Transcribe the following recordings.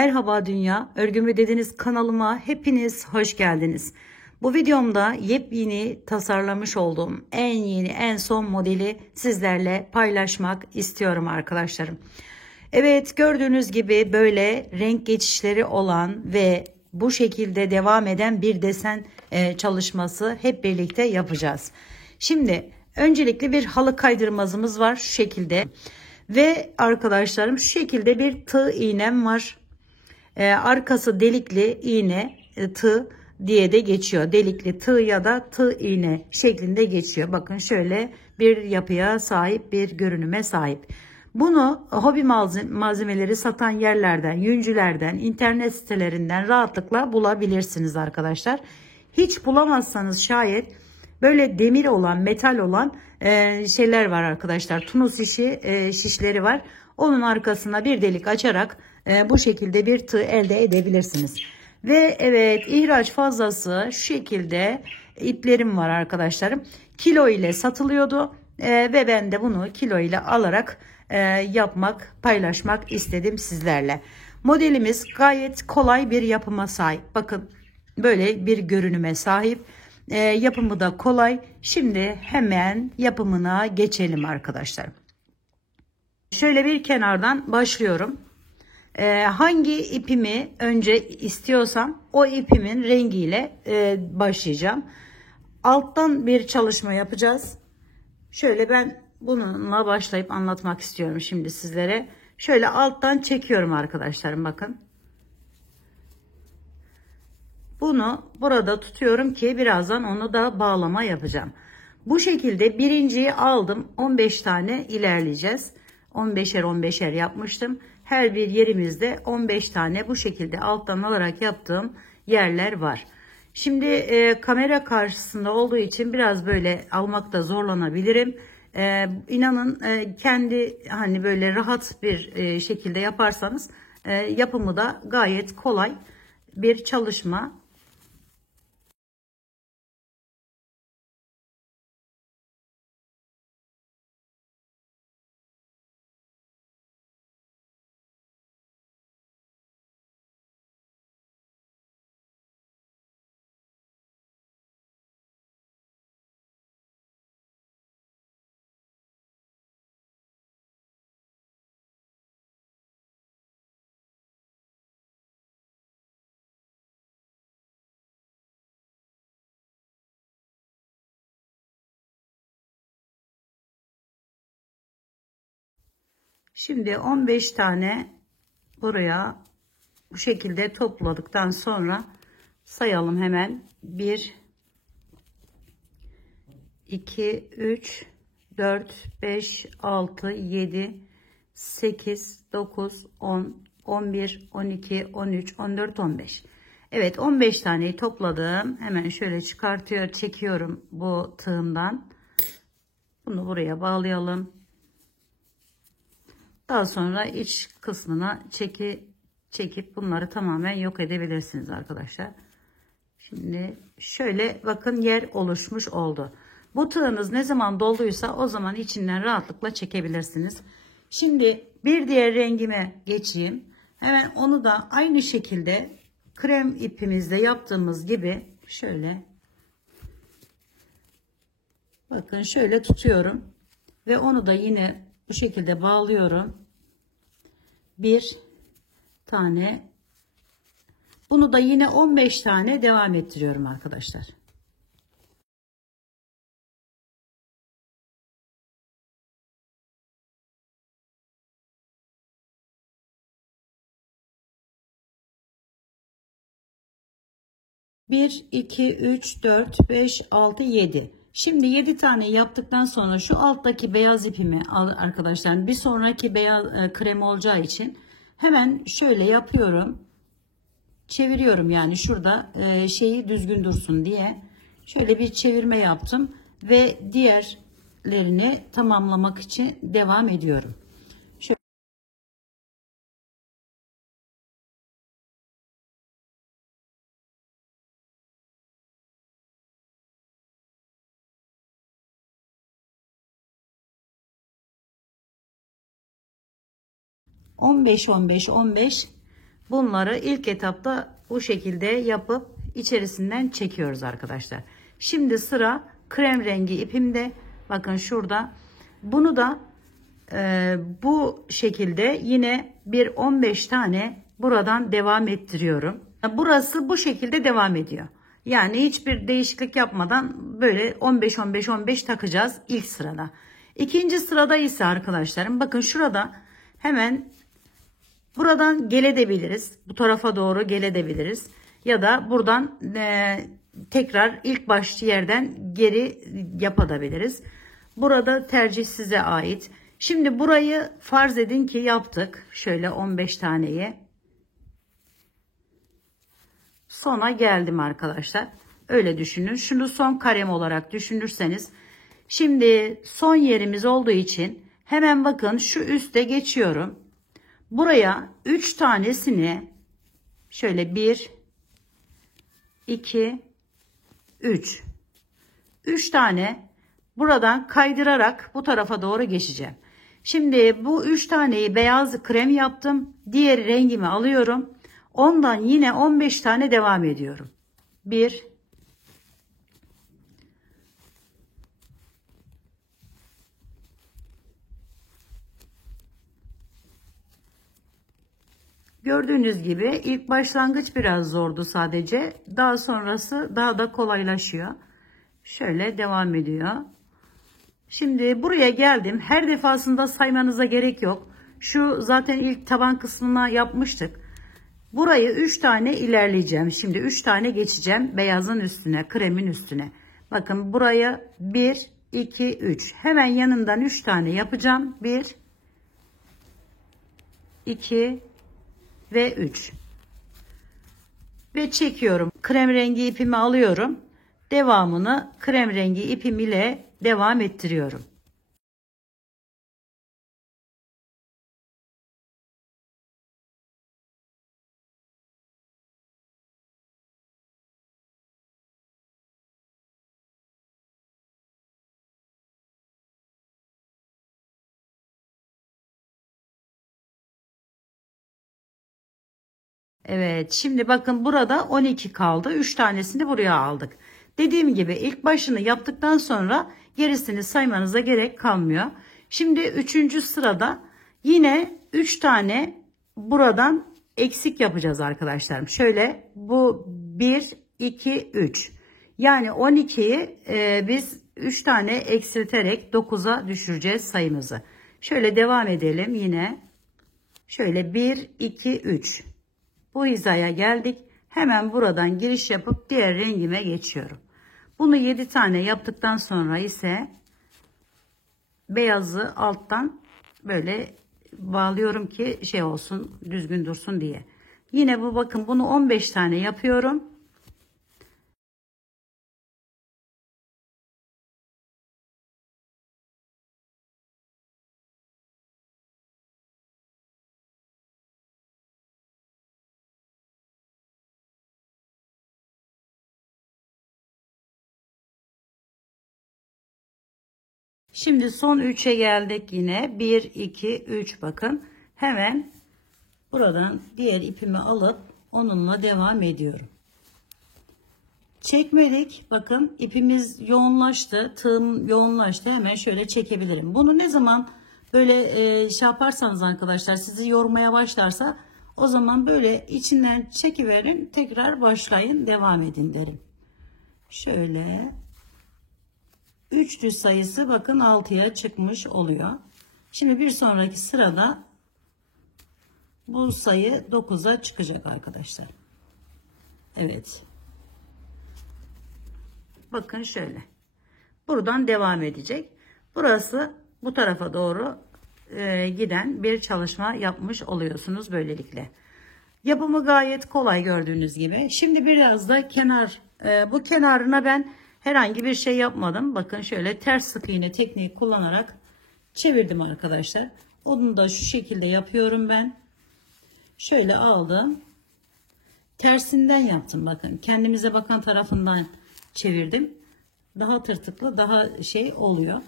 Merhaba dünya, örgümü dediniz kanalıma hepiniz hoş geldiniz. Bu videomda yepyeni tasarlamış olduğum en yeni en son modeli sizlerle paylaşmak istiyorum arkadaşlarım. Evet, gördüğünüz gibi böyle renk geçişleri olan ve bu şekilde devam eden bir desen çalışması hep birlikte yapacağız. Şimdi öncelikle bir halı kaydırmazımız var şu şekilde ve arkadaşlarım şu şekilde bir tığ iğnem var. Arkası delikli iğne tığ diye de geçiyor. Delikli tığ ya da tığ iğne şeklinde geçiyor. Bakın şöyle bir yapıya sahip, bir görünüme sahip. Bunu hobi malzemeleri satan yerlerden, yüncülerden, internet sitelerinden rahatlıkla bulabilirsiniz arkadaşlar. Hiç bulamazsanız şayet böyle demir olan, metal olan şeyler var arkadaşlar. Tunus işi şişleri var. Onun arkasına bir delik açarak bu şekilde bir tığ elde edebilirsiniz. Ve evet, ihraç fazlası şu şekilde iplerim var arkadaşlarım. Kilo ile satılıyordu ve ben de bunu kilo ile alarak paylaşmak istedim sizlerle. Modelimiz gayet kolay bir yapıma sahip. Bakın böyle bir görünüme sahip. Yapımı da kolay. Şimdi hemen yapımına geçelim arkadaşlar. Şöyle bir kenardan başlıyorum. Hangi ipimi önce istiyorsam o ipimin rengiyle başlayacağım. Alttan bir çalışma yapacağız. Şöyle ben bununla başlayıp anlatmak istiyorum şimdi sizlere. Şöyle alttan çekiyorum arkadaşlarım, bakın. Bunu burada tutuyorum ki birazdan onu da bağlama yapacağım. Bu şekilde birinciyi aldım. 15 tane ilerleyeceğiz. 15'er 15'er yapmıştım. Her bir yerimizde 15 tane bu şekilde alttan alarak yaptığım yerler var. Şimdi kamera karşısında olduğu için biraz böyle almakta zorlanabilirim. İnanın kendi hani böyle rahat bir şekilde yaparsanız yapımı da gayet kolay bir çalışma. Şimdi 15 tane buraya bu şekilde topladıktan sonra sayalım hemen. 1 2 3 4 5 6 7 8 9 10 11 12 13 14 15. Evet, 15 taneyi topladım. Hemen şöyle çekiyorum bu tığımdan. Bunu buraya bağlayalım. Daha sonra iç kısmına çekip bunları tamamen yok edebilirsiniz arkadaşlar. Şimdi şöyle bakın, yer oluşmuş oldu. Bu tığınız ne zaman dolduysa o zaman içinden rahatlıkla çekebilirsiniz. Şimdi bir diğer rengime geçeyim. Hemen onu da aynı şekilde krem ipimizde yaptığımız gibi şöyle bakın şöyle tutuyorum ve onu da yine bu şekilde bağlıyorum. Bir tane, bunu da yine 15 tane devam ettiriyorum arkadaşlar. Bir, iki, üç, dört, beş, altı, yedi. Şimdi 7 tane yaptıktan sonra şu alttaki beyaz ipimi arkadaşlar, bir sonraki beyaz krem olacağı için hemen şöyle yapıyorum. Çeviriyorum, yani şurada şeyi düzgün dursun diye şöyle bir çevirme yaptım ve diğerlerini tamamlamak için devam ediyorum. 15 15 15 Bunları ilk etapta bu şekilde yapıp içerisinden çekiyoruz arkadaşlar. Şimdi sıra krem rengi ipimde. Bakın şurada. Bunu da bu şekilde yine bir 15 tane buradan devam ettiriyorum. Burası bu şekilde devam ediyor. Yani hiçbir değişiklik yapmadan böyle 15-15-15 takacağız ilk sırada. İkinci sırada ise arkadaşlarım bakın şurada hemen buradan gelebiliriz. Bu tarafa doğru gelebiliriz. Ya da buradan tekrar ilk başlı yerden geri yapabiliriz. Burada tercih size ait. Şimdi burayı farz edin ki yaptık. Şöyle 15 taneyi. Sona geldim arkadaşlar. Öyle düşünün. Şunu son karem olarak düşünürseniz. Şimdi son yerimiz olduğu için hemen bakın şu üste geçiyorum. Buraya 3 tanesini şöyle 1, 2, 3. 3 tane buradan kaydırarak bu tarafa doğru geçeceğim. Şimdi bu 3 taneyi beyaz krem yaptım. Diğer rengimi alıyorum. Ondan yine 15 tane devam ediyorum. 1, 'Gördüğünüz gibi ilk başlangıç biraz zordu sadece. Daha sonrası daha da kolaylaşıyor. Şöyle devam ediyor. Şimdi buraya geldim. Her defasında saymanıza gerek yok. Şu zaten ilk taban kısmına yapmıştık. Burayı 3 tane ilerleyeceğim. Şimdi 3 tane geçeceğim beyazın üstüne, kremin üstüne. Bakın buraya 1, 2, 3. Hemen yanından 3 tane yapacağım. 1, 2 ve 3. Ve çekiyorum. Krem rengi ipimi alıyorum. Devamını krem rengi ipim ile devam ettiriyorum. Evet, şimdi bakın burada 12 kaldı. 3 tanesini buraya aldık. Dediğim gibi ilk başını yaptıktan sonra gerisini saymanıza gerek kalmıyor. Şimdi 3. sırada yine 3 tane buradan eksik yapacağız arkadaşlarım. Şöyle bu 1, 2, 3. Yani 12'yi biz 3 tane eksilterek 9'a düşüreceğiz sayımızı. Şöyle devam edelim yine. Şöyle 1, 2, 3. Bu hizaya geldik. Hemen buradan giriş yapıp diğer rengime geçiyorum. Bunu 7 tane yaptıktan sonra ise beyazı alttan böyle bağlıyorum ki şey olsun, düzgün dursun diye. Yine bu bakın bunu 15 tane yapıyorum. Şimdi son 3'e geldik yine. 1, 2, 3 bakın. Hemen buradan diğer ipimi alıp onunla devam ediyorum. Çekmedik. Bakın ipimiz yoğunlaştı. Tığım yoğunlaştı. Hemen şöyle çekebilirim. Bunu ne zaman böyle şey yaparsanız arkadaşlar sizi yormaya başlarsa o zaman böyle içinden çekiverin. Tekrar başlayın. Devam edin derim. Şöyle 3 düz sayısı bakın 6'ya çıkmış oluyor. Şimdi bir sonraki sırada bu sayı 9'a çıkacak arkadaşlar. Evet. Bakın şöyle. Buradan devam edecek. Burası bu tarafa doğru giden bir çalışma yapmış oluyorsunuz böylelikle. Yapımı gayet kolay gördüğünüz gibi. Şimdi biraz da kenar. Bu kenarına ben herhangi bir şey yapmadım. Bakın şöyle ters sık iğne tekniği kullanarak çevirdim arkadaşlar. Onu da şu şekilde yapıyorum ben. Şöyle aldım. Tersinden yaptım bakın. Kendimize bakan tarafından çevirdim. Daha tırtıklı, daha şey oluyor.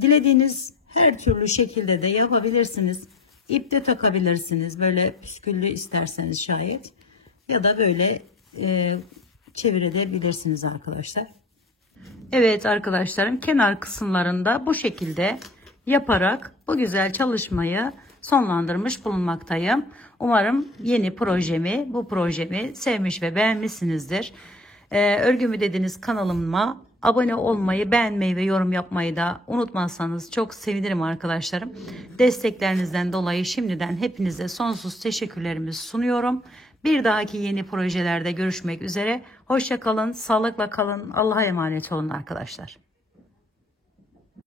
Dilediğiniz her türlü şekilde de yapabilirsiniz. İp de takabilirsiniz. Böyle püsküllü isterseniz şayet. Ya da böyle çevirebilirsiniz arkadaşlar. Evet arkadaşlarım, kenar kısımlarında bu şekilde yaparak bu güzel çalışmayı sonlandırmış bulunmaktayım. Umarım bu projemi sevmiş ve beğenmişsinizdir. Örgümü dediğiniz kanalıma abone olmayı, beğenmeyi ve yorum yapmayı da unutmazsanız çok sevinirim arkadaşlarım. Desteklerinizden dolayı şimdiden hepinize sonsuz teşekkürlerimi sunuyorum. Bir dahaki yeni projelerde görüşmek üzere. Hoşça kalın, sağlıkla kalın. Allah'a emanet olun arkadaşlar.